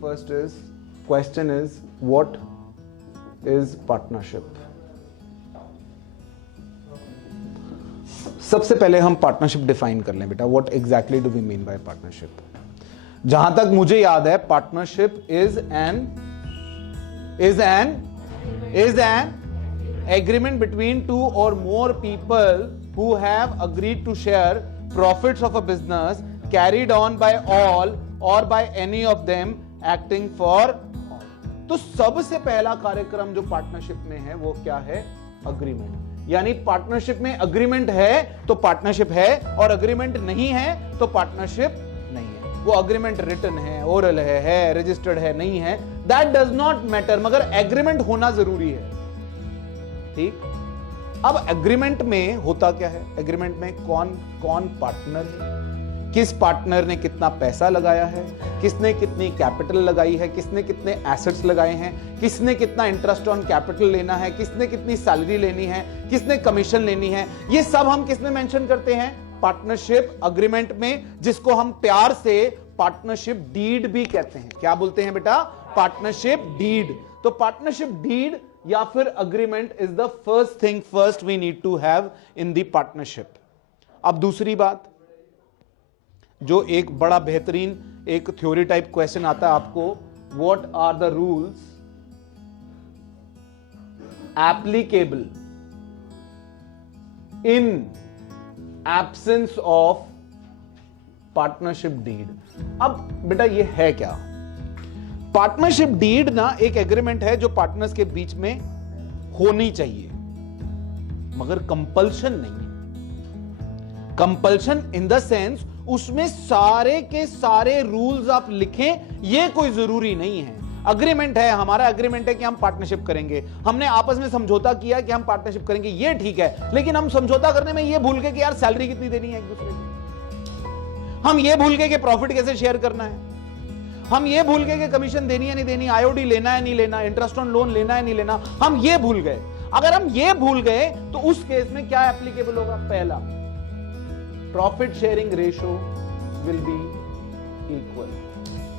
first is, question is, what is partnership? सबसे पहले हम पार्टनरशिप डिफाइन कर लें बेटा. What exactly do we mean by partnership? जहां तक मुझे याद है, partnership is an agreement between two or more people who have agreed to share profits of a business carried on by all or by any of them acting for all. तो सबसे पहला कार्यक्रम जो पार्टनरशिप में है वो क्या है? अग्रीमेंट. यानी पार्टनरशिप में अग्रीमेंट है तो पार्टनरशिप है, और अग्रीमेंट नहीं है तो पार्टनरशिप नहीं है. वो अग्रीमेंट रिटन है, ओरल है, रजिस्टर्ड है, नहीं है, दैट डज नॉट मैटर, मगर एग्रीमेंट होना जरूरी है. ठीक. अब एग्रीमेंट में होता क्या है? एग्रीमेंट में कौन कौन पार्टनर है, किस पार्टनर ने कितना पैसा लगाया है, किसने कितनी कैपिटल लगाई है, किसने कितने एसेट्स लगाए हैं, किसने कितना इंटरेस्ट ऑन कैपिटल लेना है, किसने कितनी सैलरी लेनी है, किसने कमीशन लेनी है, ये सब हम किसमें मेंशन करते हैं? पार्टनरशिप अग्रीमेंट में, जिसको हम प्यार से पार्टनरशिप डीड भी कहते हैं. क्या बोलते हैं बेटा? Partnership deed. तो पार्टनरशिप डीड या फिर agreement is the first thing first we need to have in the partnership. अब दूसरी बात, जो एक बड़ा बेहतरीन एक थ्योरी टाइप क्वेश्चन आता है आपको, what are the rules applicable in absence of partnership deed. अब बेटा ये है क्या? पार्टनरशिप डीड ना एक एग्रीमेंट है जो पार्टनर्स के बीच में होनी चाहिए, मगर कंपल्शन नहीं है. कंपल्शन इन द सेंस उसमें सारे के सारे रूल्स आप लिखें ये कोई जरूरी नहीं है. अग्रीमेंट है, हमारा अग्रीमेंट है कि हम पार्टनरशिप करेंगे, हमने आपस में समझौता किया कि हम पार्टनरशिप करेंगे, ये ठीक है, लेकिन हम समझौता करने में ये भूल गए कि यार सैलरी कितनी देनी है एक दूसरे को, हम ये भूल गए कि प्रॉफिट कैसे शेयर करना है, हम ये भूल गए कि कमीशन देनी है नहीं देनी, आईओडी लेना है नहीं लेना, इंटरेस्ट ऑन लोन लेना है नहीं लेना, हम ये भूल गए. अगर हम ये भूल गए तो उस केस में क्या एप्लीकेबल होगा? पहला, profit sharing ratio will be equal.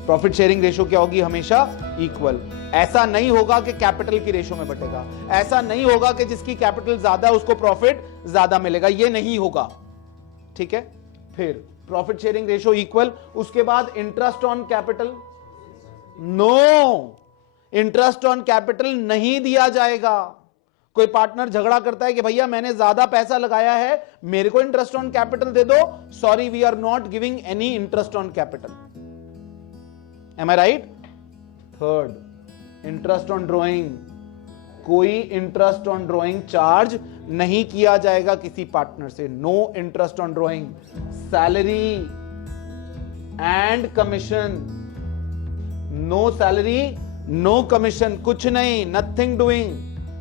Profit sharing ratio क्या होगी? हमेशा इक्वल. ऐसा नहीं होगा कि कैपिटल की रेशो में बटेगा, ऐसा नहीं होगा कि जिसकी कैपिटल ज्यादा उसको प्रॉफिट ज्यादा मिलेगा, ये नहीं होगा. ठीक है. फिर प्रॉफिट शेयरिंग रेशो इक्वल. उसके बाद interest on capital, no, interest on capital नहीं दिया जाएगा. कोई पार्टनर झगड़ा करता है कि भैया मैंने ज्यादा पैसा लगाया है, मेरे को इंटरेस्ट ऑन कैपिटल दे दो. Sorry, we are not giving any interest on capital. Am I right? Third, interest on drawing. कोई इंटरेस्ट ऑन ड्रॉइंग चार्ज नहीं किया जाएगा किसी पार्टनर से. No interest on drawing. Salary and commission, no salary no commission, कुछ नहीं, nothing doing.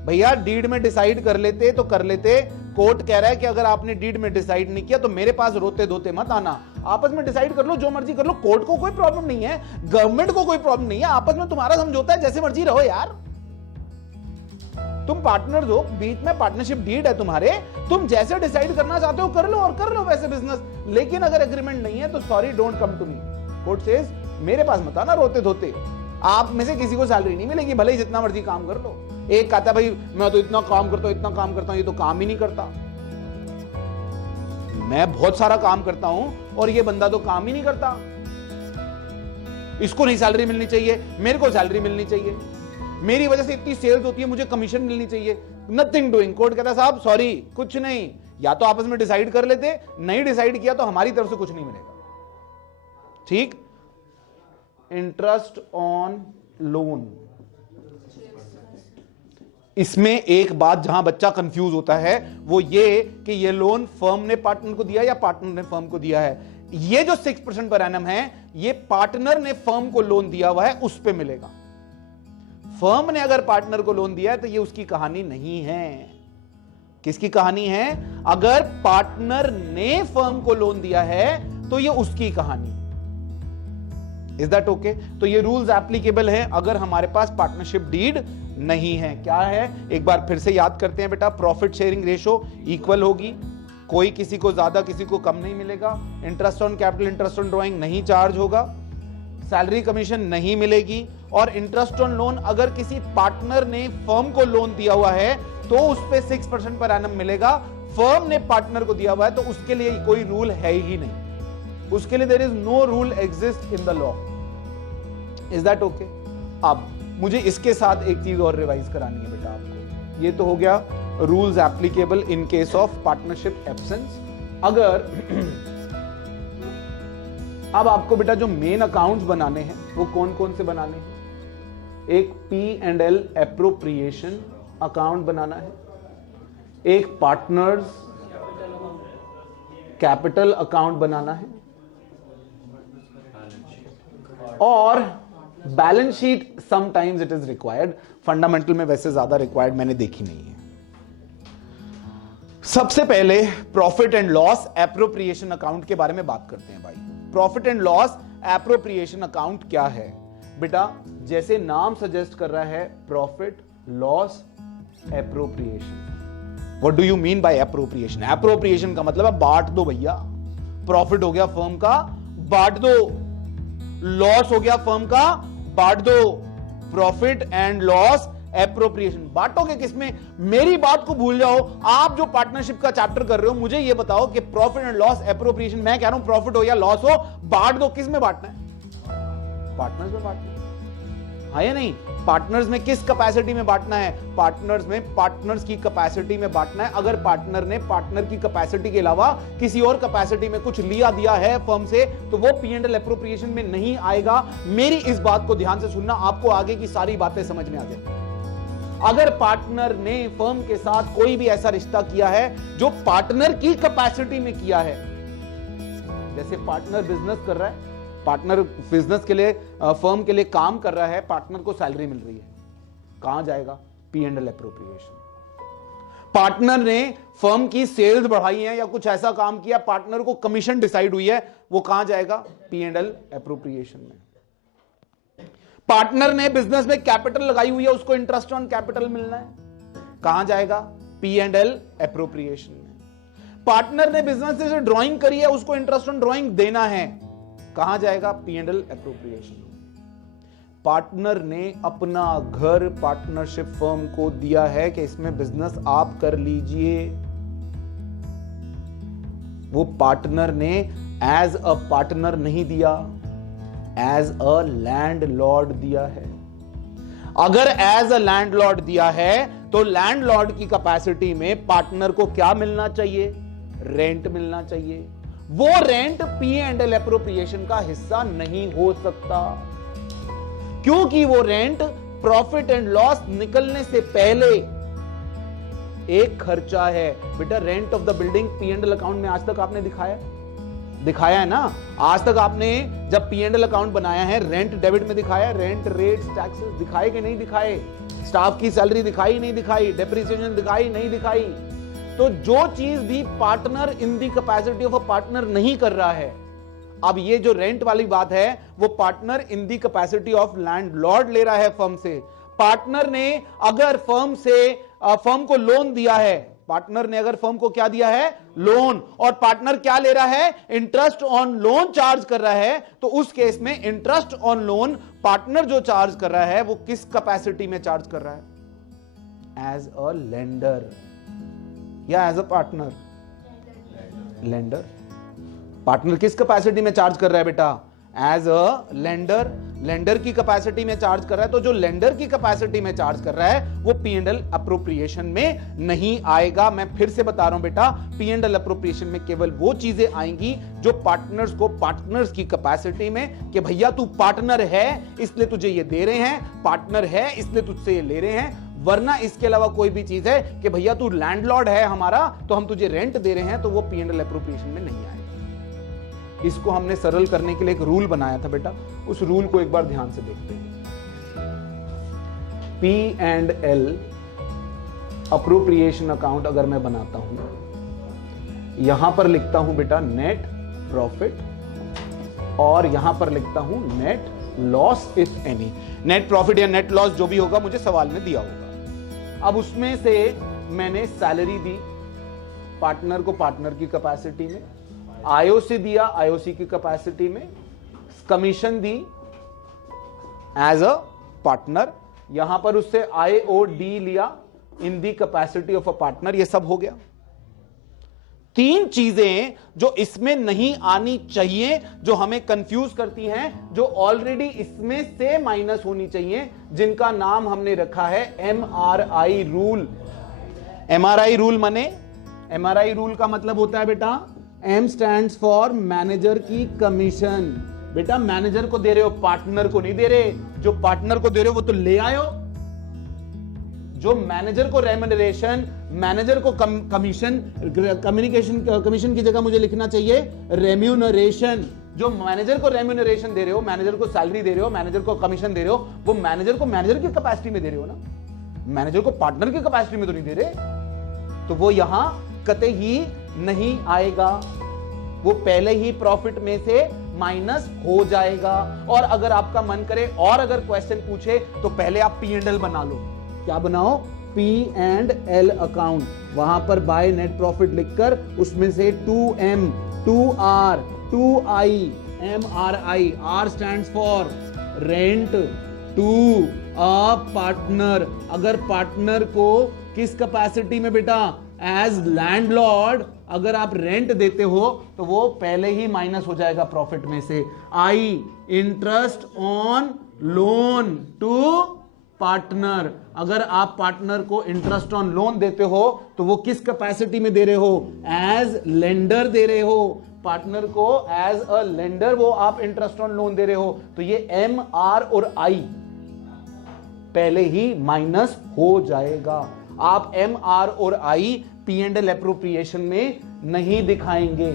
भैया deed में डिसाइड कर लेते तो कर लेते. कोर्ट कह रहा है कि अगर आपने डीड में डिसाइड नहीं किया तो मेरे पास रोते धोते मत आना. आपस में डिसाइड कर लो, जो मर्जी कर लो, कोर्ट को कोई प्रॉब्लम नहीं है, गवर्नमेंट को कोई प्रॉब्लम नहीं है, आपस में तुम्हारा समझौता है, जैसे मर्जी रहो यार. तुम पार्टनर्स हो, बीच में पार्टनरशिप डीड है तुम्हारे, तुम जैसे डिसाइड करना चाहते हो कर लो, और कर लो वैसे बिजनेस. लेकिन अगर एग्रीमेंट नहीं है तो sorry, don't come to me. Court says मेरे पास मत आना रोते धोते. आप में से किसी को सैलरी नहीं मिलेगी, भले ही जितना मर्जी काम कर लो. एक कहता है भाई मैं तो इतना काम करता हूं, इतना काम करता हूं, ये तो काम ही नहीं करता. मैं बहुत सारा काम करता हूं और ये बंदा तो काम ही नहीं करता. इसको नहीं सैलरी मिलनी चाहिए, मेरे को सैलरी मिलनी चाहिए, मेरी वजह से इतनी सेल्स होती है, मुझे कमीशन मिलनी चाहिए. Nothing doing. कोर्ट कहता है साहब सॉरी, कुछ नहीं. या तो आपस में डिसाइड कर लेते, नहीं डिसाइड किया तो हमारी तरफ से कुछ नहीं मिलेगा. ठीक. इंटरेस्ट ऑन लोन, इसमें एक बात जहां बच्चा कंफ्यूज होता है वो ये कि ये लोन फर्म ने पार्टनर को दिया या पार्टनर ने फर्म को दिया है. ये जो 6% पर एनम है, ये पार्टनर ने फर्म को लोन दिया हुआ है, उस पे मिलेगा. फर्म ने अगर पार्टनर को लोन दिया है तो ये उसकी कहानी नहीं है. किसकी कहानी है? अगर पार्टनर ने फर्म को लोन दिया है तो ये उसकी कहानी. Is that okay? तो ये रूल्स एप्लीकेबल है अगर हमारे पास पार्टनरशिप डीड नहीं है. क्या है? एक बार फिर से याद करते हैं बेटा. प्रॉफिट शेयरिंग रेशो इक्वल होगी, कोई किसी को ज्यादा किसी को कम नहीं मिलेगा. Interest on capital, interest on drawing नहीं चार्ज होगा. सैलरी कमीशन नहीं मिलेगी। और इंटरेस्ट ऑन लोन अगर किसी पार्टनर ने फर्म को लोन दिया हुआ है तो उस पे 6% पर एनम मिलेगा। फर्म ने पार्टनर को दिया हुआ है तो उसके लिए कोई रूल है ही नहीं, उसके लिए there is no rule exist in the law. Is that okay? अब मुझे इसके साथ एक चीज और रिवाइज करानी है बेटा आपको। ये तो हो गया rules applicable in case of partnership absence. अगर अब आपको बेटा जो मेन अकाउंट्स बनाने हैं वो कौन कौन से बनाने हैं? एक P&L एप्रोप्रिएशन अकाउंट बनाना है, एक पार्टनर्स कैपिटल अकाउंट बनाना है, और balance sheet sometimes it is required. Fundamental में वैसे ज्यादा रिक्वायर्ड मैंने देखी नहीं है। सबसे पहले profit and loss appropriation account के बारे में बात करते हैं भाई। Profit and loss appropriation account क्या है बेटा? जैसे नाम सजेस्ट कर रहा है, profit loss appropriation. What do you mean by appropriation? Appropriation का मतलब है बांट दो भैया। प्रॉफिट हो गया फर्म का, बांट दो। लॉस हो गया फर्म का, बांट दो। प्रॉफिट एंड लॉस एप्रोप्रिएशन बांटोगे किसमें? मेरी बात को भूल जाओ। आप जो पार्टनरशिप का चैप्टर कर रहे हो मुझे ये बताओ कि प्रॉफिट एंड लॉस एप्रोप्रिएशन, मैं कह रहा हूं प्रॉफिट हो या लॉस हो, बांट दो। किस में बांटना है? पार्टनर्स में बांटना है, हाँ या नहीं? पार्टनर्स में किस कैपेसिटी में बांटना है? पार्टनर्स में पार्टनर्स की कैपेसिटी में बांटना है। अगर पार्टनर ने पार्टनर की कैपेसिटी के अलावा किसी और कैपेसिटी में कुछ लिया दिया है फर्म से तो वो P&L एप्रोप्रिएशन में नहीं आएगा। मेरी इस बात को ध्यान से सुनना, आपको आगे की सारी बातें समझ में आ जाएगी। अगर पार्टनर ने फर्म के साथ कोई भी ऐसा रिश्ता किया है जो पार्टनर की कैपेसिटी में किया है, जैसे पार्टनर बिजनेस कर रहा है, पार्टनर बिजनेस के लिए फर्म के लिए काम कर रहा है, पार्टनर को सैलरी मिल रही है, कहां जाएगा? P&L appropriation. पार्टनर ने फर्म की सेल्स बढ़ाई है या कुछ ऐसा काम किया, पार्टनर को कमीशन डिसाइड हुई है, वो कहां जाएगा? P&L एप्रोप्रिएशन में। पार्टनर ने बिजनेस में कैपिटल लगाई हुई है, उसको इंटरेस्ट ऑन कैपिटल मिलना है, कहां जाएगा? P&L एप्रोप्रिएशन में। पार्टनर ने बिजनेस से ड्राइंग करी है, उसको इंटरेस्ट ऑन ड्राइंग देना है, कहां जाएगा? P&L appropriation. पार्टनर ने अपना घर पार्टनरशिप फर्म को दिया है कि इसमें बिजनेस आप कर लीजिए, वो पार्टनर ने एज अ पार्टनर नहीं दिया, एज अ लैंडलॉर्ड दिया है। अगर एज अ लैंडलॉर्ड दिया है तो लैंडलॉर्ड की कैपेसिटी में पार्टनर को क्या मिलना चाहिए? रेंट मिलना चाहिए। वो रेंट P&L एप्रोप्रिएशन का हिस्सा नहीं हो सकता, क्योंकि वो रेंट प्रॉफिट एंड लॉस निकलने से पहले एक खर्चा है। बेटा rent of the building P&L account में आज तक आपने दिखाया है ना? आज तक आपने जब P&L अकाउंट बनाया है रेंट डेबिट में दिखाया, रेंट रेट्स टैक्सेस दिखाए कि नहीं दिखाए? स्टाफ की सैलरी दिखाई नहीं दिखाई? डेप्रिसिएशन दिखाई नहीं दिखाई? तो जो चीज भी partner in the capacity of a partner नहीं कर रहा है, अब ये जो रेंट वाली बात है वो partner in the capacity of landlord ले रहा है फर्म से। पार्टनर ने अगर फर्म को लोन दिया है, पार्टनर ने अगर फर्म को क्या दिया है? लोन, और पार्टनर क्या ले रहा है? इंटरेस्ट ऑन लोन चार्ज कर रहा है, तो उस केस में इंटरेस्ट ऑन लोन पार्टनर जो चार्ज कर रहा है वो किस कैपेसिटी में चार्ज कर रहा है? एज अ लेंडर या as a partner? Lender. Partner किस कैपेसिटी में चार्ज कर रहा है बेटा? As a lender. लेंडर की कैपेसिटी में चार्ज कर रहा है, तो जो लेंडर की कैपेसिटी में चार्ज कर रहा है वो P&L एप्रोप्रिएशन में नहीं आएगा। मैं फिर से बता रहा हूं बेटा, P&L एप्रोप्रिएशन में केवल वो चीजें आएंगी जो पार्टनर्स को पार्टनर्स की कैपेसिटी में, कि भैया तू पार्टनर है इसलिए तुझे ये दे रहे हैं, पार्टनर है इसलिए तुझसे ये ले रहे हैं। वरना इसके अलावा कोई भी चीज है कि भैया तू लैंडलॉर्ड है हमारा तो हम तुझे रेंट दे रहे हैं, तो वो P&L एप्रोप्रिएशन में नहीं आएगा। इसको हमने सरल करने के लिए एक रूल बनाया था बेटा, उस रूल को एक बार ध्यान से देखते हैं। P&L अप्रोप्रिएशन अकाउंट अगर मैं बनाता हूं, यहां पर लिखता हूं बेटा नेट प्रॉफिट, और यहां पर लिखता हूं net loss if any. Net profit या नेट लॉस जो भी होगा मुझे सवाल में दिया होगा। अब उसमें से मैंने सैलरी दी पार्टनर को पार्टनर की कैपेसिटी में, आईओसी दिया आईओसी की कैपेसिटी में, कमीशन दी एज अ पार्टनर, यहां पर उससे IOD लिया in the capacity of a partner, ये सब हो गया। तीन चीजें जो इसमें नहीं आनी चाहिए, जो हमें कंफ्यूज करती हैं, जो ऑलरेडी इसमें से माइनस होनी चाहिए, जिनका नाम हमने रखा है MRI रूल। MRI रूल माने, MRI रूल का मतलब होता है बेटा, M स्टैंड्स फॉर मैनेजर की कमीशन। बेटा मैनेजर को दे रहे हो, पार्टनर को नहीं दे रहे। जो पार्टनर को दे रहे हो वो तो ले आयो। जो मैनेजर को रेम्यूनरेशन, मैनेजर को कमीशन, कमीशन की जगह मुझे लिखना चाहिए रेम्यूनरेशन। जो मैनेजर को रेम्यूनरेशन दे रहे हो, मैनेजर को सैलरी दे रहे हो, मैनेजर को कमीशन दे रहे हो, वो मैनेजर को मैनेजर की कैपेसिटी में दे रहे हो ना, मैनेजर को पार्टनर की कैपेसिटी में तो नहीं दे रहे। तो वो यहां कतई ही नहीं आएगा, वो पहले ही प्रॉफिट में से माइनस हो जाएगा। और अगर आपका मन करे और अगर क्वेश्चन पूछे तो पहले आप P&L बना लो। क्या बनाओ? P&L account. वहां पर बाय नेट प्रॉफिट लिखकर उसमें से 2M, 2R, 2I, MRI, R stands for rent to a partner. अगर पार्टनर को किस कैपेसिटी में बेटा? एज लैंडलॉर्ड अगर आप रेंट देते हो तो वो पहले ही माइनस हो जाएगा प्रॉफिट में से। I interest on loan to partner. अगर आप पार्टनर को इंटरेस्ट ऑन लोन देते हो तो वो किस कैपेसिटी में दे रहे हो? एज लेंडर दे रहे हो। पार्टनर को एज अ लेंडर वो आप इंटरेस्ट ऑन लोन दे रहे हो। तो ये M, R और I पहले ही माइनस हो जाएगा। आप M, R और I P&L एप्रोप्रिएशन में नहीं दिखाएंगे।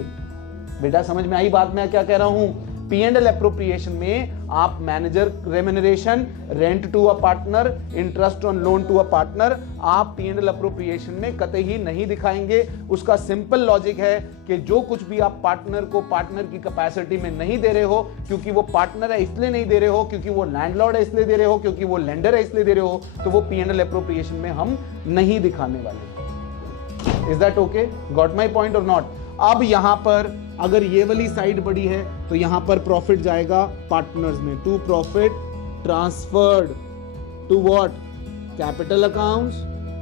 बेटा समझ में आई बात मैं क्या कह रहा हूं? P&L एप्रोप्रिएशन में आप manager remuneration, rent to a partner, interest on loan to a partner, आप P&L एप्रोप्रिएशन में कतई ही नहीं दिखाएंगे। उसका सिंपल लॉजिक है कि जो कुछ भी आप पार्टनर को पार्टनर की कैपेसिटी में नहीं दे रहे हो, क्योंकि वो पार्टनर है इसलिए नहीं दे रहे हो, क्योंकि वो लैंडलॉर्ड है इसलिए दे रहे हो, क्योंकि वो लेंडर है इसलिए दे रहे हो, तो वो P&L एप्रोप्रिएशन में हम नहीं दिखाने वाले। Is that okay? Got my point और नॉट? अब यहां पर अगर ये वाली साइड बड़ी है तो यहां पर प्रॉफिट जाएगा पार्टनर्स में, to profit transferred to what? Capital accounts,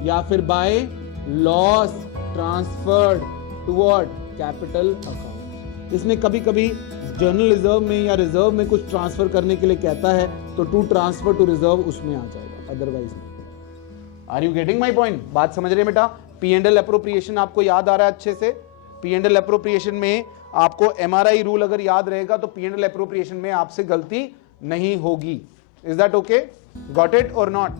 या फिर by loss transferred to what? Capital accounts. इसमें कभी कभी जर्नल रिजर्व में या रिजर्व में कुछ ट्रांसफर करने के लिए कहता है तो टू ट्रांसफर टू रिजर्व उसमें आ जाएगा, अदरवाइज नहीं। Are you getting my point? बात समझ रहे बेटा? P&L एप्रोप्रिएशन आपको याद आ रहा है अच्छे से? P&L एप्रोप्रिएशन में आपको MRI रूल अगर याद रहेगा तो P&L एप्रोप्रिएशन में आपसे गलती नहीं होगी। Is that okay? Got it और नॉट?